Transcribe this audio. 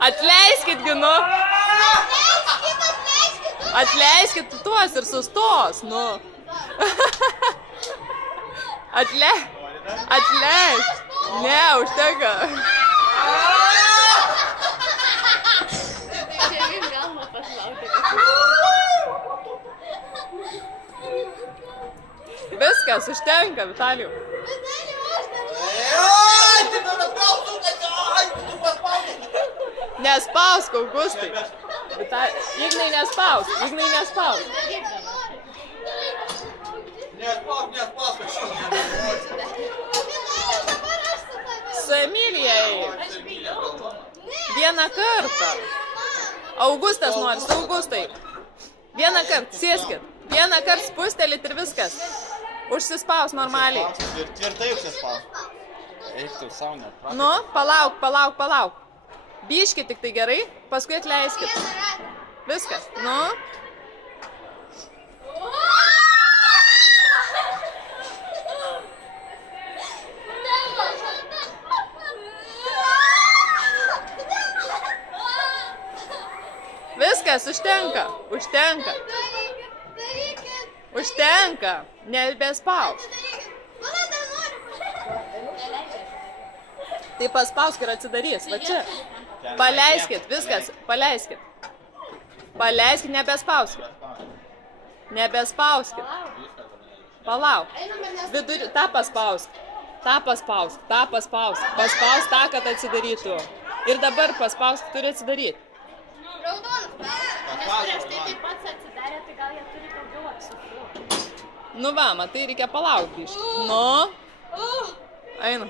Atleiskit, ginu. Atleiskit tuos ir sustos, nu. Atleisk. Ne, užtenka. Viskas, užtenka, Vitalijau. Nespausk, Augustai. Ignai nespausk, Nespausk, Su Emilija vieną kartą. Augustas nori, su Augustai. Vieną kartą, sėskit. Vieną kartą spustelėt ir viskas. Užsispaus normaliai. Tvirtai užsispaus. Eik tu savo net. Nu, palauk. Biškit tik tai gerai, paskui atleiskit. Viskas, nu. Viskas, užtenka. Nebespaus. Tai paspausk ir atsidarys, va čia. Paleiskit, viskas, paleiskit. Paleiskit, nebespauskit. Palauk. Tą paspausk. Paspausk tą, kad atsidarytų. Ir dabar paspausk, turi atsidaryti. Nes prieš tai taip pats atsidarė, tai gal jie turi daugiau apsukų. Nu va, matai, reikia palaukti. Nu. Einu.